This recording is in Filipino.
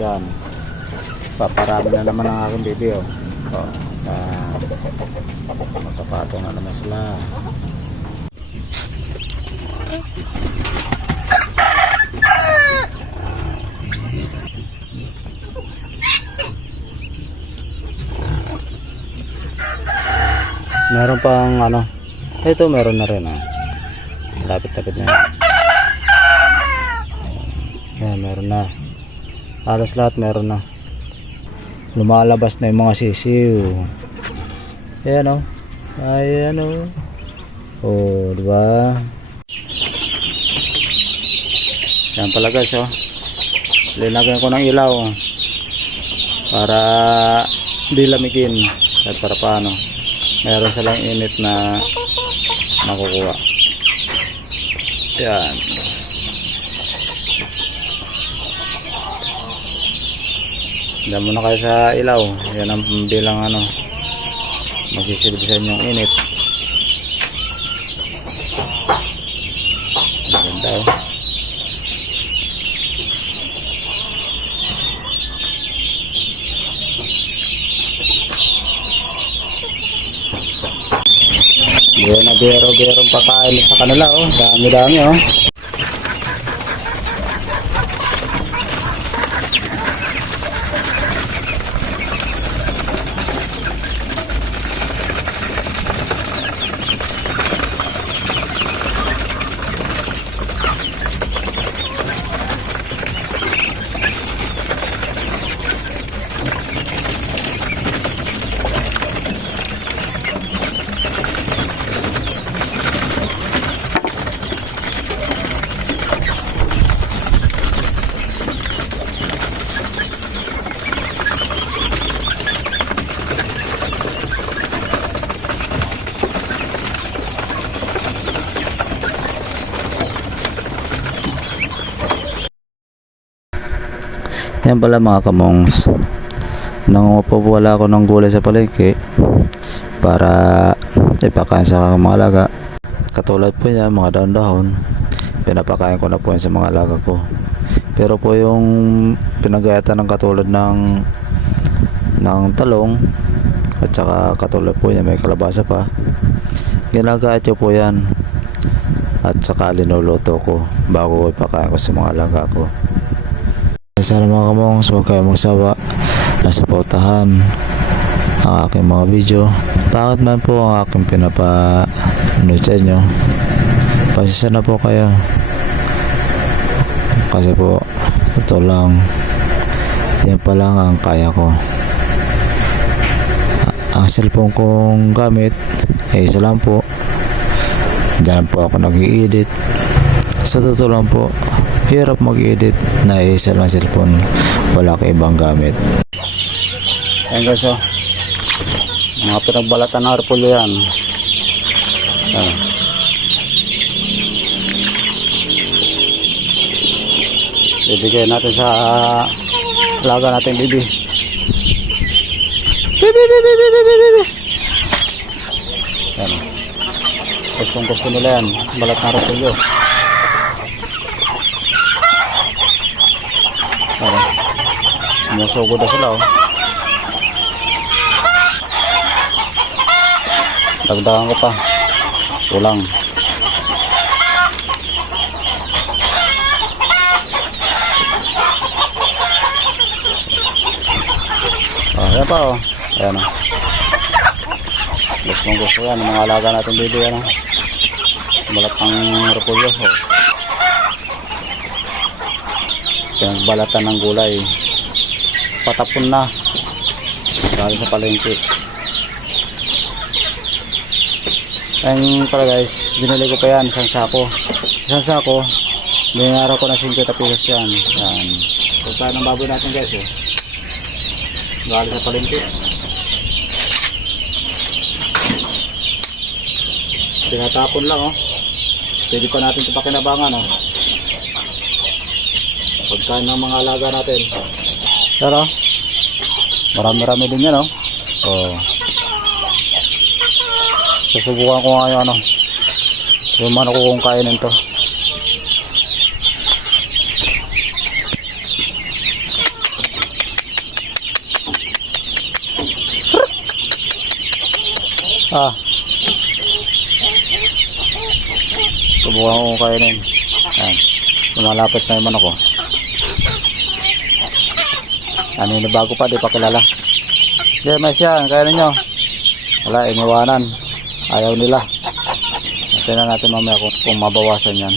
Yan. Paparami na naman ang aking baby, oh. Magkapatong na naman sila. Meron pang ano, ito meron na rin, lapit-lapit na yan, meron na, halos lahat meron na. Lumalabas na yung mga sisiw. Ayan, ayan, diba? Yan pala guys, linagyan ko ng ilaw para di lamigin at para paano meron silang init na makukuha. Yan. Diyan muna kayo sa ilaw. Yan ang bilang magsisilbisan yung init. Maganda, Yan na bero-berong pakain sa kanila, dami-dami, Yan pala mga kamongs, nangungupawala ako ng gulay sa palengke para ipakain sa mga alaga. Katulad po yan, mga dahon-dahon, pinapakain ko na po yan sa mga alaga ko. Pero po yung pinagayatan ng katulad ng talong at saka katulad po yan may kalabasa pa, ginagayat ko po yan at saka linuluto ko bago ipakain ko sa mga alaga ko. Sana mga kamongs, huwag kayo magsawa na suportahan ang aking mga video. Bakit man po ang aking pinapanood sa inyo, pasensya na po kayo kasi po ito lang, yan pa lang ang kaya ko. Ang cellphone kong gamit ay isa lang po, dyan po ako nag-i-edit. Sa totoo lang po, hirap mag-edit na isa lang cellphone, wala ka ibang gamit. Ayan guys, mga pinagbalatan na repolyo yan. Bibigay natin sa alaga natin bibi. Bibi. Ayan, gusto nila yan, balat na repolyo. Sumusugod na sila, dagdagan ko pa, kulang. Ayan pa, ayan, gusto yan, mga alaga natin dito, balat ng repolyo, pinagbalatan ng gulay, patapon na dahil sa palengke. Ayun pala guys, binili ko pa yan, isang sako, binara ko na 50 pesos yan. Punta ng baboy natin guys, dahil sa palengke. Tinatapon lang, pwede pa natin ito pakinabangan, pagkain ng mga alaga natin. Pero marami-rami din yan, susubukan ko nga yung mano ko kung kainin to. Ah. Subukan ko kainin. Ayan. Lumalapit na yung manok ko. Ano yun, bago pa, di pa kilala. Okay, mais yan. Kainin nyo. Wala, iniwanan. Ayaw nila. Tingnan natin mamaya kung mabawasan yan.